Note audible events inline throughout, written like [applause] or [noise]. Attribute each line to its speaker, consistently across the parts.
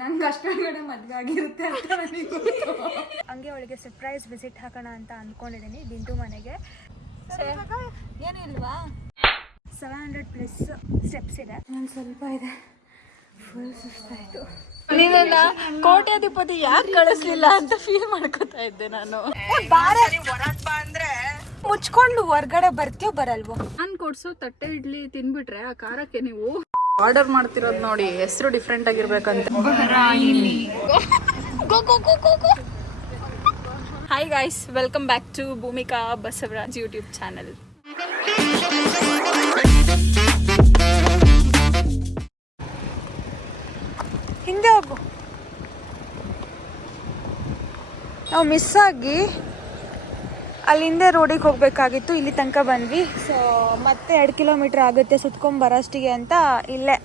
Speaker 1: ನಂಗೆ ಅಷ್ಟೊಳಗಡೆ ಮದ್ವೆ ಆಗಿರುತ್ತೆ ಅಂತ ನನಗೆ. ಹಂಗೆ ಅವಳಿಗೆ ಸರ್ಪ್ರೈಸ್ ವಿಸಿಟ್ ಹಾಕೋಣ ಅಂತ ಅಂದ್ಕೊಂಡಿದ್ದೀನಿ ಬಿಂದು ಮನೆಗೆ. ಏನು ಇಲ್ವಾ ಸೆವೆನ್ ಹಂಡ್ರೆಡ್ ಪ್ಲಸ್ ಸ್ಟೆಪ್ಸ್ ಇದೆ. ನಾನು ಸ್ವಲ್ಪ ಇದೆ. ಫುಲ್ ಸುಸ್ತಾಯಿತು.
Speaker 2: ನೀನನ್ನ ಕೋಟ್ಯಾಧಿಪತಿ ಯಾಕೆ ಕಳಿಸ್ಲಿಲ್ಲ ಅಂತ ಫೀಲ್ ಮಾಡ್ಕೊತಾ ಇದ್ದೆ ನಾನು.
Speaker 1: ಮುಚ್ಕೊಂಡು ಹೊರ್ಗಡೆ ಬರ್ತೀಯೋ ಬರಲ್ವೋ?
Speaker 2: ನಾನು ಕೊಡ್ಸೋ ತಟ್ಟೆ ಇಡ್ಲಿ ತಿನ್ಬಿಟ್ರೆ ಆ ಖಾರಕ್ಕೆ ನೀವು? ಆರ್ಡರ್ ಮಾಡ್ತಿರೋದು ನೋಡಿ ಹೆಸರು different ಆಗಿರ್ಬೇಕಂತ. Hi guys welcome back to Bhumika Basavaraj YouTube channel
Speaker 1: ಹಿಂದೆ ಹೋಗು. ನಾವು ಮಿಸ್ ಆಗಿ ಅಲ್ಲಿ ಹಿಂದೆ ರೋಡಿಗೆ ಹೋಗಬೇಕಾಗಿತ್ತು, ಇಲ್ಲಿ ತನಕ ಬಂದ್ವಿ. ಸೊ ಮತ್ತೆ ಎರಡು ಕಿಲೋಮೀಟ್ರ್ ಆಗುತ್ತೆ ಸುತ್ಕೊಂಡ್ ಬರೋಷ್ಟಿಗೆ ಅಂತ ಇಲ್ಲೇ,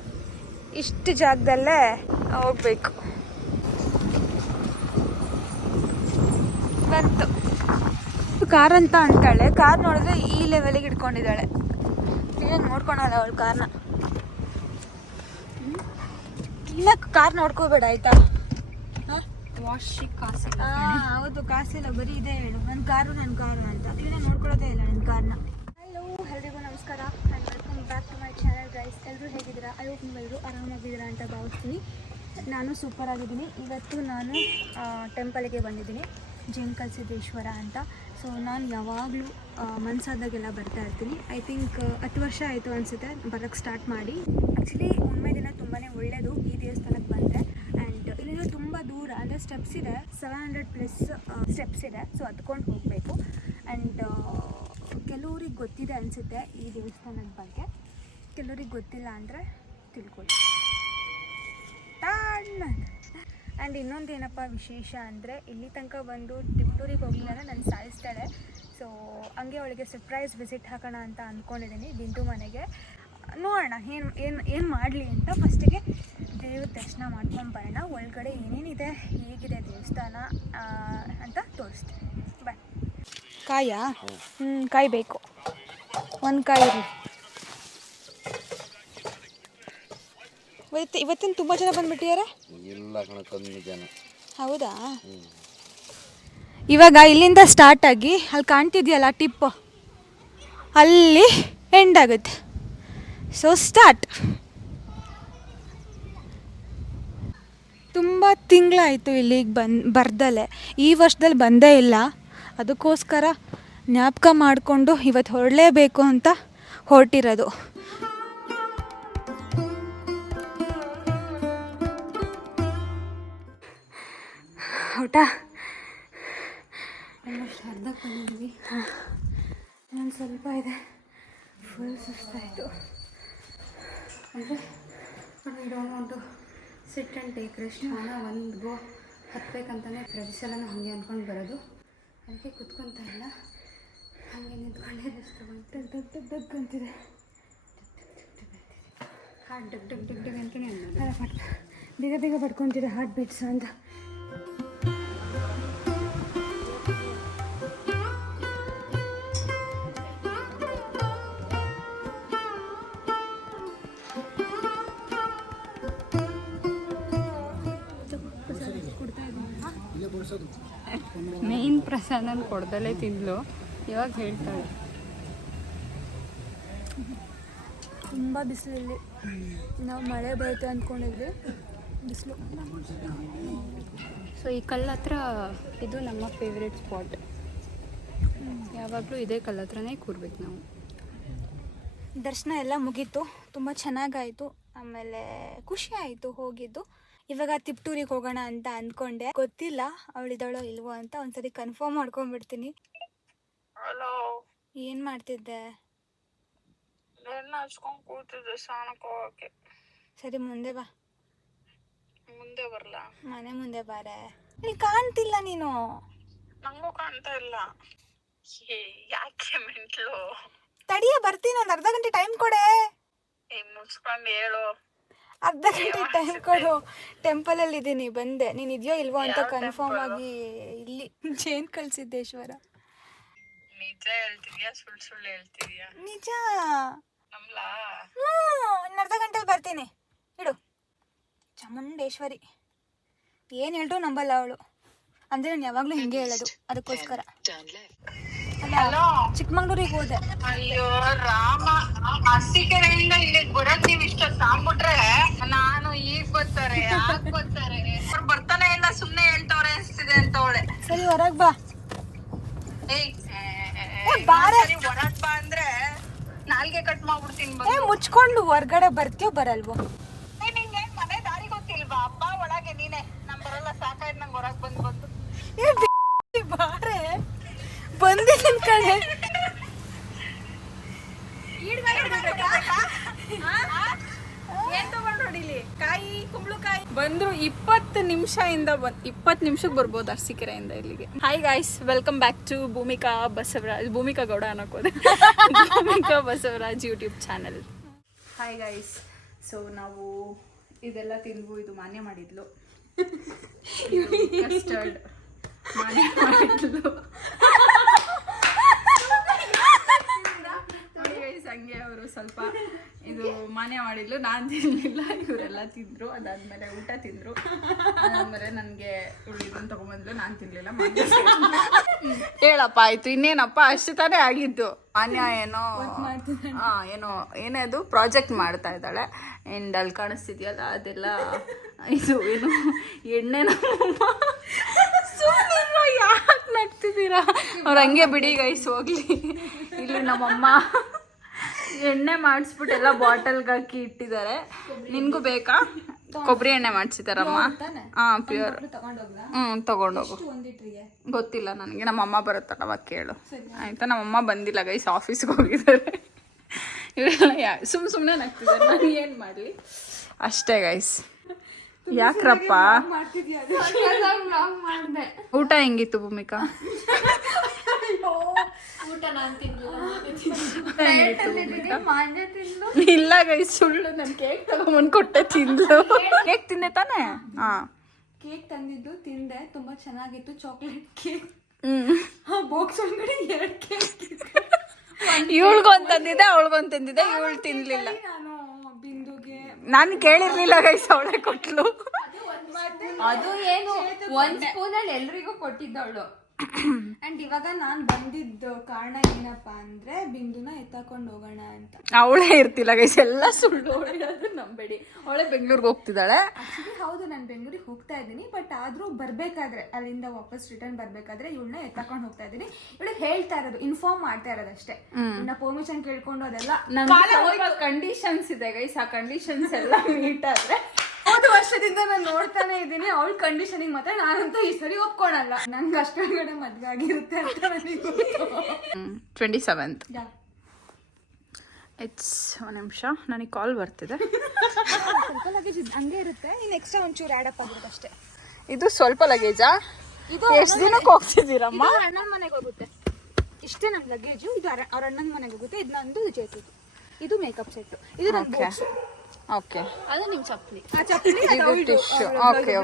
Speaker 1: ಇಷ್ಟು ಜಾಗದಲ್ಲೇ ಹೋಗ್ಬೇಕು. ಬಂತು. ಕಾರ್ ಅಂತ ಅಂತಾಳೆ ಕಾರ್ ನೋಡಿದ್ರೆ ಈ ಲೆವೆಲಿಗೆ ಇಟ್ಕೊಂಡಿದ್ದಾಳೆ ಕ್ಲೀನಾಗಿ ನೋಡ್ಕೊಳಲ್ಲ ಅವಳು ಕಾರ್ನ ಕ್ಲೀನಾಗಿ ಕಾರ್ ನೋಡ್ಕೋಬೇಡ, ಆಯ್ತಾ?
Speaker 2: ವಾಶಿ ಕಾಸಿ
Speaker 1: ಆ, ಹೌದು ಕಾಸಿಲ್ಲ ಬರೀ ಇದೆ ಹೇಳು. ನನ್ನ ಕಾರು ನನ್ನ ಕಾರು ಅಂತ. ಕ್ಲೀನಾಗಿ ನೋಡ್ಕೊಳ್ಳೋದೇ ಇಲ್ಲ ನನ್ನ ಕಾರ್ನ ಹಲೋ ಎಲ್ರಿಗೂ ನಮಸ್ಕಾರ. And welcome back to my channel guys ಎಲ್ಲರೂ ಹೇಗಿದ್ದೀರಾ? ಐ ಹೋಪ್ ನೀವೆಲ್ಲರೂ ಆರಾಮಾಗಿದ್ದೀರಾ ಅಂತ ಭಾವಿಸ್ತೀನಿ. ನಾನು ಸೂಪರ್ ಆಗಿದ್ದೀನಿ. ಇವತ್ತು ನಾನು ಟೆಂಪಲ್ಗೆ ಬಂದಿದ್ದೀನಿ. ಜಂಕಲ್ ಸಿದ್ದೇಶ್ವರ ಅಂತ. ಸೊ ನಾನು ಯಾವಾಗಲೂ ಮನಸ್ಸಾದಾಗೆಲ್ಲ ಬರ್ತಾ ಇರ್ತೀನಿ. ಐ ಥಿಂಕ್ ಹತ್ತು ವರ್ಷ ಆಯಿತು ಅನಿಸುತ್ತೆ. ಬರೋಕ್ಕೆ ಸ್ಟಾರ್ಟ್ ಮಾಡಿ. ಆ್ಯಕ್ಚುಲಿ ಒಮ್ಮೆ ದಿನ ತುಂಬಾ ಒಳ್ಳೆಯದು ಈ ದೇವಸ್ಥಾನಕ್ಕೆ ಬಂದರೆ ಆ್ಯಂಡ್ ಇಲ್ಲಿಂದ ತುಂಬ ದೂರ ಅಂದರೆ ಸ್ಟೆಪ್ಸ್ ಇದೆ ಸೆವೆನ್ ಹಂಡ್ರೆಡ್ ಪ್ಲಸ್ ಸ್ಟೆಪ್ಸ್ ಇದೆ. ಸೊ ಅದ್ಕೊಂಡು ಹೋಗಬೇಕು. ಆ್ಯಂಡ್ ಕೆಲವ್ರಿಗೆ ಗೊತ್ತಿದೆ ಅನಿಸುತ್ತೆ ಈ ದೇವಸ್ಥಾನದ ಬಗ್ಗೆ. ಕೆಲವ್ರಿಗೆ ಗೊತ್ತಿಲ್ಲ ಅಂದರೆ ತಿಳ್ಕೊಳ್ಳಿ. ಆ್ಯಂಡ್ ಇನ್ನೊಂದು ಏನಪ್ಪ ವಿಶೇಷ ಅಂದರೆ, ಇಲ್ಲಿ ತನಕ ಬಂದು ಟಿಪ್ಟೂರಿಗೆ ಅಂದರೆ ನಾನು ಸಾಯಿಸ್ತಾಳೆ ಸೊ ಹಂಗೆ ಅವಳಿಗೆ ಸರ್ಪ್ರೈಸ್ ವಿಸಿಟ್ ಹಾಕೋಣ ಅಂತ ಅಂದ್ಕೊಂಡಿದ್ದೀನಿ ಬಿಂದು ಮನೆಗೆ. ನೋಡೋಣ ಏನು ಏನು ಏನು ಮಾಡಲಿ ಅಂತ ಫಸ್ಟಿಗೆ ದೇವ್ರ ದರ್ಶನ ಮಾಡ್ಕೊಂಡು ಬರೋಣ. ಒಳಗಡೆ ಏನೇನಿದೆ ಹೇಗಿದೆ ದೇವಸ್ಥಾನ ಅಂತ ತೋರಿಸ್ತೀನಿ. ಬಾಯ್ ಕಾಯಾ? ಹ್ಞೂ ಕಾಯಿ ಬೇಕು. ಒಂದು ಕಾಯಿ ರೀ ಇವತ್ತು ಇವತ್ತಿನ ತುಂಬ ಜನ ಬಂದ್ಬಿಟ್ಟಿದ್ದಾರೆ
Speaker 3: ಇಲ್ಲ ಕಮ್ಮಿ ಜನ.
Speaker 1: ಹೌದಾ? ಇವಾಗ ಇಲ್ಲಿಂದ ಸ್ಟಾರ್ಟ್ ಆಗಿ ಅಲ್ಲಿ ಕಾಣ್ತಿದ್ಯಲ್ಲ ಟಿಪ್ ಅಲ್ಲಿ ಎಂಡ್ ಆಗುತ್ತೆ. ಸೊ ಸ್ಟಾರ್ಟ್ ತುಂಬ ತಿಂಗಳಾಯಿತು ಇಲ್ಲಿಗೆ ಬಂದು, ಬರ್ದಲೆ. ಈ ವರ್ಷದಲ್ಲಿ ಬಂದೇ ಇಲ್ಲ. ಅದಕ್ಕೋಸ್ಕರ ಜ್ಞಾಪಕ ಮಾಡಿಕೊಂಡು ಇವತ್ತು ಹೊರಡಲೇಬೇಕು ಅಂತ ಹೊರಟಿರೋದು. ಊಟ? ಸ್ವಲ್ಪ ಇದೆ. ಫುಲ್ ಸುಸ್ತಾಯಿತು.
Speaker 2: ಅಂದರೆ we don't want to sit and take rest ಹಣ ಒಂದು ಗೋ ಹತ್ಬೇಕಂತಲೇ ಪ್ರತಿ ಸಲನೂ ಹಾಗೆ ಅಂದ್ಕೊಂಡು ಬರೋದು. ಅದಕ್ಕೆ ಕುತ್ಕೊತ ಇಲ್ಲ. ಹಾಗೆ ನಿಂತ್ಕೊಂಡೇ ರೆಸ್ಟ್
Speaker 1: ಡಗ್ ಡಗ್ ಡಗ್ ಅಂತಿದೆ.
Speaker 2: ಹಾರ್ಟ್ ಡಗ್ ಡಗ್ ಡಗ್ ಡಗ್ ಅಂತಲೇ
Speaker 1: ಅಲ್ಲ ಬೇಗ ಬೇಗ ಪಡ್ಕೊತಿದೆ ಹಾರ್ಟ್ ಬೀಟ್ಸ್ ಅಂತ?
Speaker 2: ಮೇನ್ ಪ್ರಸಾದ ಕೊಡ್ದಲ್ಲೇ ತಿಂದ್ಲು. ಇವಾಗ ಹೇಳ್ತಾಳೆ.
Speaker 1: ತುಂಬ ಬಿಸಿಲು ಇಲ್ಲಿ ನಾವು ಮಳೆ ಬರುತ್ತೆ ಅಂದ್ಕೊಂಡಿದ್ವಿ ಬಿಸಿಲು.
Speaker 2: ಸೊ ಈ ಕಲ್ಲ ಹತ್ರ ಇದು ನಮ್ಮ ಫೇವ್ರೆಟ್ ಸ್ಪಾಟ್ ಯಾವಾಗಲೂ ಇದೇ ಕಲ್ಲ ಹತ್ರನೇ ಕೂರ್ಬೇಕು ನಾವು.
Speaker 1: ದರ್ಶನ ಎಲ್ಲ ಮುಗೀತು. ತುಂಬ ಚೆನ್ನಾಗಾಯಿತು. ಆಮೇಲೆ ಖುಷಿ ಆಯಿತು ಹೋಗಿದ್ದು. ಇವಾಗ ತಿಪ್ಟೂರಿಗೆ ಹೋಗೋಣ ಅಂತ ಅಂದ್ಕೊಂಡೆ. ಗೊತ್ತಿಲ್ಲ ಅವಳಿದ್ದಾಳೋ ಇಲ್ವೋ ಅಂತ ಒಂದ್ಸರಿ ಕನ್ಫರ್ಮ್ ಮಾಡ್ಕೊಂಡ್ಬಿಡ್ತೀನಿ.
Speaker 4: ಹಲೋ
Speaker 1: ಏನು ಮಾಡ್ತಿದ್ದೆ?
Speaker 4: ಹಚ್ಕೊಂಡ್ ಕೂತಿದ್ದೆ ಸ್ನಾನಕ್ಕೆ ಹೋಗಕ್ಕೆ.
Speaker 1: ಸರಿ ಮುಂದೆ ಬಾ.
Speaker 4: ಮುಂದೆ ಬರ್ಲ?
Speaker 1: ಮನೆ ಮುಂದೆ ಬಾರೆ. ಇಲ್ಲಿ ಕಾಣ್ತಿಲ್ಲ ನೀನು.
Speaker 4: ನಂಗೂ ಕಾಣ್ತಾ ಇಲ್ಲ. ಏ, ಯಾಕೆ ಮೆಂಟ್ಲು?
Speaker 1: ತಡಿಯ ಬರ್ತೀನಿ ಒಂದು ಅರ್ಧ ಗಂಟೆ ಟೈಮ್ ಕೊಡೆ.
Speaker 4: ಏ ಮುಚ್ಕೊಂಡ್ ಹೇಳು.
Speaker 1: ಅರ್ಧ ಗಂಟೆ ಟೈಮ್ ಕೊಡು. ಟೆಂಪಲಲ್ಲಿ ಇದ್ದೀನಿ ಬಂದೆ. ನೀನು ಇದೆಯೋ ಇಲ್ವೋ ಅಂತ ಕನ್ಫರ್ಮ್ ಆಗಿ ಇಲ್ಲಿ [laughs] ಜೇನ್ ಕಳ್ಸಿದ್ದೇಶ್ವರ
Speaker 4: ನಿಜ ಹೇಳ್ತಿದ್ಯಾ? ಸುಳ್ಳು ಸುಳ್ಳು ಹೇಳ್ತಿದ್ಯಾ?
Speaker 1: ನಿಜ. ಹ್ಞೂ ಇನ್ನು ಅರ್ಧ ಗಂಟೆಲಿ ಬರ್ತೀನಿ. ಇಡು. ಚಾಮುಂಡೇಶ್ವರಿ. ಏನು ಹೇಳ್ರು ನಂಬಲ್ಲ ಅವಳು. ಅಂದರೆ ನಾನು ಯಾವಾಗಲೂ ಹಿಂಗೆ ಹೇಳೋದು. ಅದಕ್ಕೋಸ್ಕರ. ಅಲ್ಲ ಚಿಕ್ಕಮಂಗ್ಳೂರಿಗೆ ಹೋದೆ.
Speaker 4: ಅಯ್ಯೋ ರಾಮ. ಹಸಿಕೆರೆಯಿಂದ ಇಲ್ಲಿಗೆ ಬರಕ್ ನೀವ್ ಇಷ್ಟೊತ್ತು ಆಗ್ಬಿಟ್ರೆ ನಾನು ಈಗ ಬರ್ತಾರೆ ಯಾಕ್ ಬರ್ತಾರೆ? ಅವ್ರು ಬರ್ತಾನೆ ಇಲ್ಲ ಸುಮ್ನೆ ಹೇಳ್ತವ್ರೆ ಅನ್ಸ್ತಿದೆ ಅಂತ ಅವಳೆ.
Speaker 1: ಸರಿ ಹೊರಗ್ ಬಾ.
Speaker 4: ಏಯ್
Speaker 1: ಬಾರೆ.
Speaker 4: ಹೊರಗ್ ಬಾ ಅಂದ್ರೆ ನಾಲ್ಗೆ ಕಟ್ ಮಾಡ್ಬಿಡ್ತೀನಿ
Speaker 1: ಮುಚ್ಕೊಂಡು ಹೊರ್ಗಡೆ ಬರ್ತೀಯೋ ಬರಲ್ವೋ
Speaker 4: ಏ, ನಿಂಗೆ ಮನೆ ದಾರಿ ಗೊತ್ತಿಲ್ವಾ ಅಪ್ಪ ಒಳಗೆ ನೀನೆ ನಮ್ ಬರಲ್ಲ ಸಾಕಾಯ್ತು ನಂಗೆ ಹೊರಗ್ ಬಂದ್ ಬಂದು
Speaker 1: ಏ ಬಿ- ಬಾರೆ ಬಂದಿದ್ದೀನಿ ಕಣೆ
Speaker 5: ಏನ್ ತಗೊಂಡ್ ಹೊಡಿಲಿ ಕಾಯಿ ಕುಂಬಳಕಾಯಿ ಬಂದ್ರು ಇಪ್ಪತ್ತು ನಿಮಿಷದಿಂದ ಒಂದು ಇಪ್ಪತ್ತು ನಿಮಿಷಕ್ಕೆ ಬರ್ಬೋದು ಅರಸಿಕೆರೆಯಿಂದ ಇಲ್ಲಿಗೆ. Hi guys welcome back to Bhumika Basavaraj Bhumika Gowda ಅನ್ನೋಕೋದೆ Bhumika Basavaraj YouTube channel hi guys so ನಾವು ಇದೆಲ್ಲ ತಿಂದು ಇದು ಮಾನ್ಯ ಮಾಡಿದ್ಲು. [laughs] ಕಸ್ಟರ್ಡ್ ಮಾನ್ಯ ಮಾಡಿದ್ಲು. [laughs] ಹಂಗೆ ಅವರು ಸ್ವಲ್ಪ ಇದು ಮಾನ್ಯ ಮಾಡಿದ್ಲು ನಾನು ತಿನ್ನಲಿಲ್ಲ ಇವರೆಲ್ಲ ತಿಂದ್ರು ಅದಾದ್ಮೇಲೆ ಊಟ ತಿಂದ್ರು. ಅದಾದ್ಮೇಲೆ ನನಗೆ ಇವಳು ಇದನ್ನ ತಗೊಂಬಂದ್ಲು ನಾನು ತಿನ್ನಲಿಲ್ಲ ಹೇಳಪ್ಪ ಆಯ್ತು ಇನ್ನೇನಪ್ಪ? ಅಷ್ಟು ತಾನೇ ಆಗಿದ್ದು. ಮಾನ್ಯ ಏನೋ ಹಾ ಏನೋ ಅದು ಪ್ರಾಜೆಕ್ಟ್ ಮಾಡ್ತಾ ಇದ್ದಾಳೆ. ಏನು ಅಲ್ಲಿ ಕಾಣಿಸ್ತಿದ್ಯಲ್ಲ ಅದೆಲ್ಲ ಇದು ಏನು ಎಣ್ಣೆ ಯಾಕೆ ನಗ್ತಿದ್ದೀರಾ? ಅವ್ರು ಹಂಗೆ ಬಿಡಿ ಗೈಸ್ ಹೋಗ್ಲಿ. ಇಲ್ಲಿ ನಮ್ಮಮ್ಮ. ಎಣ್ಣೆ ಮಾಡಿಸ್ಬಿಟ್ಟು ಎಲ್ಲ ಬಾಟಲ್ಗೆ ಹಾಕಿ ಇಟ್ಟಿದ್ದಾರೆ. ನಿನ್ಗೂ ಬೇಕಾ? ಕೊಬ್ಬರಿ ಎಣ್ಣೆ ಮಾಡಿಸಿದಾರಮ್ಮ ಹಾಂ ಪ್ಯೂರ್. ಹ್ಞೂ ತಗೊಂಡೋಗು. ಗೊತ್ತಿಲ್ಲ ನನಗೆ ನಮ್ಮಮ್ಮ ಬರುತ್ತಲ್ಲ ಅವಾಗ ಕೇಳು ಆಯ್ತಾ? ನಮ್ಮಮ್ಮ ಬಂದಿಲ್ಲ ಗೈಸ್ ಆಫೀಸ್ಗೆ ಹೋಗಿದ್ದಾರೆ. ಇವರೆಲ್ಲ ಯಾ ಸುಮ್ ಸುಮ್ಮನೆ ನಗ್ತಿದ್ದಾರೆ ನಾನು ಏನು ಮಾಡಲಿ? ಅಷ್ಟೇ ಗೈಸ್ ಯಾಕ್ರಪ್ಪ? ಊಟ ಹೆಂಗಿತ್ತು ಭೂಮಿಕಾ? [laughs] ಇಲ್ಲ ಗೈ ಸುಳ್ಳು ನಾನು ಕೇಕ್ ತಗೊಂಬಂದು ಕೊಟ್ಟೆ ತಿಂದು. ಕೇಕ್ ತಿಂದೆ ತಾನೆ? ಹಾ
Speaker 1: ಕೇಕ್ ತಂದಿದ್ದು ತಿಂದೆ. ತುಂಬಾ ಚೆನ್ನಾಗಿತ್ತು. Chocolate cake
Speaker 5: hmm.
Speaker 1: ಆ ಬಾಕ್ಸ್ ಒಳಗಡೆ ಎರಡು ಕೇಕ್
Speaker 5: ಇವಳಿಗೊಂದು ತಂದಿದ್ದೆ ಅವಳಿಗೊಂದು ತಂದಿದ್ದೆ ಇವಳು ತಿನ್ಲಿಲ್ಲ.
Speaker 1: ನಾನು ಬಿಂದುಗೆ
Speaker 5: ನಾನು ಕೇಳಿರ್ಲಿಲ್ಲ ಗೈಸ್ ಅವಳೆ ಕೊಟ್ಲು.
Speaker 2: ಅದು ಏನು ಒಂದ್ ಸ್ಪೂನಲ್ಲಿ ಎಲ್ರಿಗೂ ಕೊಟ್ಟಿದ್ದವಳು.
Speaker 1: ಅಂಡ್ ಇವಾಗ ನಾನ್ ಬಂದಿದ್ದ ಕಾರಣ ಏನಪ್ಪಾ ಅಂದ್ರೆ ಬಿಂದುನ ಎತ್ತಾಕೊಂಡು ಹೋಗೋಣ ಅಂತ.
Speaker 5: ಅವಳೇ ಇರ್ತಿಲ್ಲ ಗೈಸ್ ಎಲ್ಲ ಸುಳ್ಳು ನಂಬೇಡಿ. ಅವಳೆ ಬೆಂಗಳೂರಿಗೆ ಹೋಗ್ತಿದ್ದಾಳೆ.
Speaker 1: ಆಕ್ಚುಲಿ ಹೌದು ನಾನು ಬೆಂಗಳೂರಿಗೆ ಹೋಗ್ತಾ ಇದ್ದೀನಿ ಬಟ್ ಆದ್ರೂ ಬರ್ಬೇಕಾದ್ರೆ ಅಲ್ಲಿಂದ ವಾಪಸ್ ರಿಟರ್ನ್ ಬರ್ಬೇಕಾದ್ರೆ ಇವಳನ್ನ ಎತ್ತಾಕೊಂಡು ಹೋಗ್ತಾ ಇದ್ದೀನಿ. ಇವಳಿಗೆ ಹೇಳ್ತಾ ಇರೋದು ಇನ್ಫಾರ್ಮ್ ಮಾಡ್ತಾ ಇರೋದು ಅಷ್ಟೇ. ಇನ್ನ ಪರ್ಮಿಷನ್ ಕೇಳ್ಕೊಂಡು ಅದೆಲ್ಲ
Speaker 5: ಕಂಡೀಷನ್ಸ್ ಇದೆ ಗೈಸ್ ಆ ಕಂಡೀಷನ್ಸ್ ಎಲ್ಲ [laughs] ಮೀಟ್ ಆದ್ರೆ.
Speaker 1: ಹೋದ ವರ್ಷದಿಂದ ನಾನು ನೋಡ್ತಾನೆ ಇದ್ದೀನಿ. ಅವಳ ಕಂಡೀಷನಿಗೆ ಮಾತ್ರ ನಾನಂತೂ ಈ ಸರಿ ಒಪ್ಕೊಳಲ್ಲ. ನಂಗೆ ಅಷ್ಟೊಳಗಡೆ ಮದ್ವೆ ಆಗಿರುತ್ತೆ ಅಂತ
Speaker 5: ಟ್ವೆಂಟಿ ಸೆವೆಂತ್. ಇಟ್ಸ್ ಒಂದು ನಿಮಿಷ. ನನಗೆ ಕಾಲ್ ಬರ್ತಿದೆ.
Speaker 1: ಸ್ವಲ್ಪ ಲಗೇಜ್ ಹಂಗೆ ಇರುತ್ತೆ ಇನ್ನು ಎಕ್ಸ್ಟ್ರಾ ಒಂಚೂರು ಆ್ಯಡ್ ಅಪ್ ಆಗಿರುತ್ತೆ ಅಷ್ಟೇ
Speaker 5: ಇದು ಸ್ವಲ್ಪ ಲಗೇಜಾ
Speaker 1: ಇದು
Speaker 5: ಎಷ್ಟು ದಿನಕ್ಕೆ ಹೋಗ್ತಿದ್ದೀರಮ್ಮ?
Speaker 1: ಅಣ್ಣನ ಮನೆಗೆ ಹೋಗುತ್ತೆ. ಇಷ್ಟೇ ನನ್ನ ಲಗೇಜು ಇದು ಅವ್ರ ಅಣ್ಣನ ಮನೆಗೆ ಹೋಗುತ್ತೆ. ಇದು ನಂದು ಜೇತು ಇದು ಮೇಕಪ್ ಸೆಟ್ ಇದು ನನ್ನ
Speaker 5: ಓಕೆ.
Speaker 1: ಅದು ನಿಮ್ಮ ಚಪ್ಪಲಿ. ಆ ಚಪ್ಪಲಿ
Speaker 5: ಓಕೆ ಓಕೆ.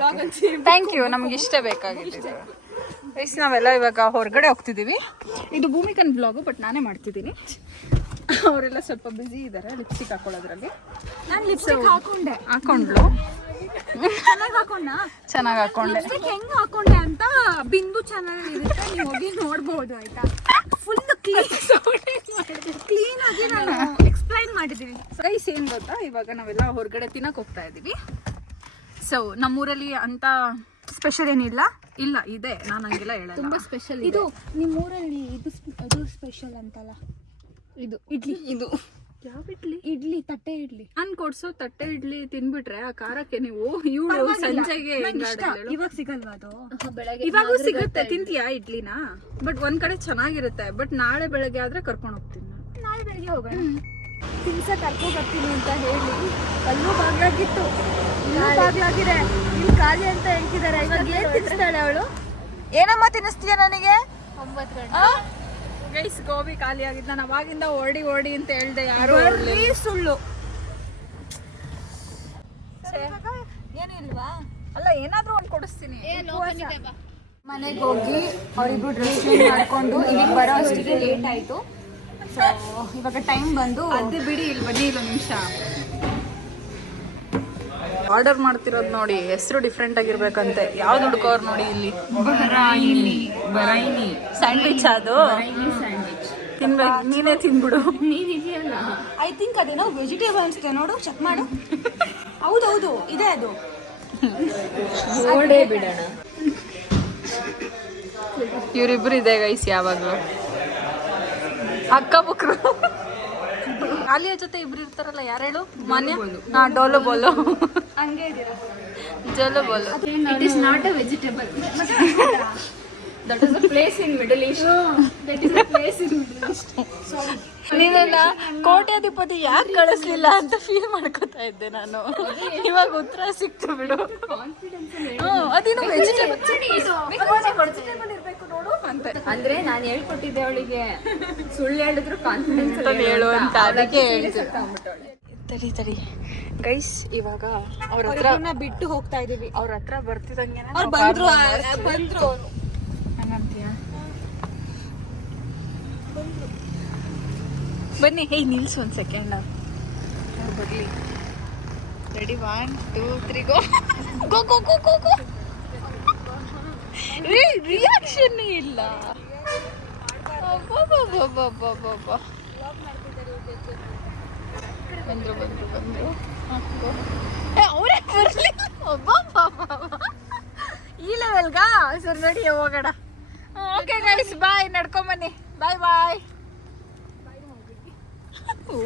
Speaker 5: ಥ್ಯಾಂಕ್ ಯು ನಮ್ಗೆ ಇಷ್ಟ ಬೇಕಾಗಿದ್ದು ಗೈಸ್ ನಾವೆಲ್ಲ ಇವಾಗ ಹೊರಗಡೆ ಹೋಗ್ತಿದ್ದೀವಿ. ಇದು ಭೂಮಿಕನ್ ಬ್ಲಾಗು ಬಟ್ ನಾನೇ ಮಾಡ್ತಿದ್ದೀನಿ. ಅವರೆಲ್ಲ ಸ್ವಲ್ಪ ಬ್ಯುಸಿ ಇದ್ದಾರೆ ಲಿಪ್ಸ್ಟಿಕ್ ಹಾಕೊಳ್ಳೋದ್ರಲ್ಲಿ.
Speaker 1: ನಾನು ಲಿಪ್ಸ್ಟಿಕ್ ಹಾಕೊಂಡೆ.
Speaker 5: ಹಾಕೊಂಡ್ಲು.
Speaker 1: ಚೆನ್ನಾಗಿ ಹಾಕೊಂಡ?
Speaker 5: ಚೆನ್ನಾಗಿ ಹಾಕೊಂಡೆ.
Speaker 1: ಹೆಂಗ್ ಹಾಕೊಂಡೆ ಅಂತ ಬಿಂದು ಚೆನ್ನಾಗಿ ಇರುತ್ತೆ ನೀವು ಹೋಗಿ ನೋಡ್ಬೋದು ಆಯ್ತಾ? ಫುಲ್ ಕ್ಲೀನ್ ಕ್ಲೀನ್ ಆಗಿ ನಾನು ಮಾಡಿದ್ದೀನಿ
Speaker 5: ರೈಸ್ ಏನು ಗೊತ್ತಾ? ಇವಾಗ ನಾವೆಲ್ಲ ಹೊರಗಡೆ ತಿನ್ನಕ್ಕೆ ಹೋಗ್ತಾ ಇದ್ದೀವಿ ಸೊ ನಮ್ಮೂರಲ್ಲಿ ಅಂತ
Speaker 1: ಸ್ಪೆಷಲ್ ಏನಿಲ್ಲ.
Speaker 5: ಇಲ್ಲ ಇದೆ. ನಾನು ಹಂಗೆಲ್ಲ ಹೇಳಲ್ಲ.
Speaker 1: ಸ್ಪೆಷಲ್ ಇದು ನಿಮ್ಮೂರಲ್ಲಿ ಇದು ಅದು ಇದು ಸ್ಪೆಷಲ್ ಅಂತಲ್ಲ? ಇದು. ಇಡ್ಲಿ.
Speaker 5: ಇದು. ಯಾವ ಇಡ್ಲಿ?
Speaker 1: ಇಡ್ಲಿ ತಟ್ಟೆ ಇಡ್ಲಿ.
Speaker 5: ನಾನು ಕೊಡ್ಸೋ ತಟ್ಟೆ ಇಡ್ಲಿ ತಿನ್ಬಿಟ್ರೆ ಆ ಖಾರಕ್ಕೆ ನೀವು ಇವಳು ಸಂಜೆಗೆ
Speaker 1: ಇಷ್ಟ. ಇವಾಗ ಸಿಗಲ್ವಾ ಅದು?
Speaker 5: ಇವಾಗೂ ಸಿಗುತ್ತೆ. ತಿಂತೀಯಾ ಇಡ್ಲಿನ? ಬಟ್ ಒಂದ್ ಕಡೆ ಚೆನ್ನಾಗಿರುತ್ತೆ. ಬಟ್ ನಾಳೆ ಬೆಳಗ್ಗೆ ಆದ್ರೆ ಕರ್ಕೊಂಡು ಹೋಗ್ತೀನಿ
Speaker 1: ನಾಳೆ ಬೆಳಗ್ಗೆ ಹೋಗೋಣ. ತಿನ್ಸ ಕರ್ಕೊಂಡ್ಬರ್ತೀನಿ ಬರ್ತೀನಿ ಅಂತ ಹೇಳಿ. ಅಲ್ಲೂ ಬಾಗ್ಲಾಗಿತ್ತು ಇಲ್ಲೂ ಬಾಗ್ಲಾಗಿದೆ ಇಲ್ಲಿ ಖಾಲಿ ಅಂತ ಹೇಳ್ತಿದ್ದಾರೆ. ಇವಾಗ ಏನ್ ತಿನ್ಸ್ತಾಳೆ ಅವಳು? ಏನಮ್ಮ ತಿನ್ನಿಸ್ತೀಯ ನನಗೆ?
Speaker 5: ಗೈಸ್ ಗೋಬಿ ಖಾಲಿ ಆಗಿದ್ದು ನಾನು ಅವಾಗಿಂದ ಓಡಿ ಓಡಿ ಅಂತ ಹೇಳ್ದೆ ಯಾರು
Speaker 1: ಸುಳ್ಳು. ಏನು ಇಲ್ವಾ?
Speaker 5: ಅಲ್ಲ ಏನಾದ್ರೂ ಒಂದು ಕೊಡಿಸ್ತೀನಿ.
Speaker 1: ಮನೆಗೆ ಹೋಗಿ ಅವರಿಬ್ರು ಡ್ರೆಸ್ ಚೇಂಜ್ ಮಾಡ್ಕೊಂಡು ಇಲ್ಲಿಗೆ ಬರೋ ಅಷ್ಟಿಗೆ ಲೇಟ್ ಆಯಿತು. ಸೊ ಇವಾಗ ಟೈಮ್ ಬಂದು
Speaker 5: ಅದು ಬಿಡಿ ಇಲ್ಲಿ ಬನ್ನಿ ಇಲ್ಲ ನಿಮಿಷ. ಆರ್ಡರ್ ಮಾಡ್ತಿರೋದು ನೋಡಿ ಹೆಸರು ಡಿಫ್ರೆಂಟ್ ಆಗಿರ್ಬೇಕಂತೆ. ಯಾವ್ದು ಹುಡ್ಕೋರ್ ನೋಡಿ ಇಲ್ಲಿ? ಸ್ಯಾಂಡ್ವಿಚ್ ಅದು? ತಿನ್ಬೇಕು ನೀನೇ ತಿನ್ಬಿಡು.
Speaker 1: ಐ ಥಿಂಕ್ ಅದೇನೋ ವೆಜಿಟೇಬಲ್ ಅನ್ಸುತ್ತೆ ನೋಡು ಚೆಕ್ ಮಾಡು. ಹೌದೌದು ಇದೆ ಅದು.
Speaker 5: ಇವರಿಬ್ರು ಇದೆ ಗೈಸ್ ಯಾವಾಗ್ಲೂ. ಅಕ್ಕ ಬುಕ್ರು. ಆಲಿಯಾ ಜೊತೆ ಇಬ್ರು ಇರ್ತಾರಲ್ಲ ಯಾರು ಹೇಳು? ಮಾನ್ಯ? ನಾ ಡೋಲೋ ಬೋಲೋ
Speaker 1: ಹಂಗೆ
Speaker 5: ಜೋಲೋ ಬೋಲೋ
Speaker 2: it is not a vegetable that is a place in Middle East that is a place in Middle East
Speaker 5: ನೀನನ್ನ ಕೋಟ್ಯಾಧಿಪತಿ ಯಾಕೆ ಕಳಿಸ್ಲಿಲ್ಲ ಅಂತ ಫೀಲ್ ಮಾಡ್ಕೋತಾ ಇದ್ದೆ ನಾನು. ಇವಾಗ ಉತ್ತರ ಸಿಕ್ತು ಬಿಡು. ಹ್ಮ್, ಅದೇನು ವೆಜಿಟೇಬಲ್ ಅಂತ.
Speaker 2: ಅಂದ್ರೆ ನಾನು ಹೇಳ್ಕೊಟ್ಟಿದ್ದೆ ಅವಳಿಗೆ. ಸುಳ್ಳು ಹೇಳಿದ್ರು ಕಾನ್ಫಿಡೆನ್ಸ್
Speaker 5: ಅಂತ ಹೇಳು ಅಂತ ಅದಕ್ಕೆ ತಡಿ ತಡಿ. ಗೈಸ್ ಇವಾಗ ಅವ್ರ ಹತ್ರ
Speaker 1: ಬಿಟ್ಟು ಹೋಗ್ತಾ ಇದೀವಿ.
Speaker 5: ಅವ್ರ ಹತ್ರ ಬರ್ತಿದಂಗೆ
Speaker 1: ಅವ್ರು ಬಂದ್ರು ಬಂದ್ರು. ಅವ್ರು
Speaker 5: ಬನ್ನಿ ಹೇ ನಿಲ್ಸು ಒಂದು ಸೆಕೆಂಡ್ ಬರ್ಲಿ. ಬರಲಿ ready one two three go go go go go go. Reaction ಇಲ್ಲ. ಬಂದ್ರು ಬಂದ್ರು ಬಂದ್ರು. ಅವರೇ ಬರಲಿ. ಈ ಲೆವೆಲ್ಗಾ ಸರ್, ನೋಡಿ, ಹೋಗೋಣ. ಓಕೆ ಗೈಸ್ ಬಾಯ್ ನಡ್ಕೊಂಬನ್ನಿ ಬಾಯ್ ಬಾಯ್ ಓ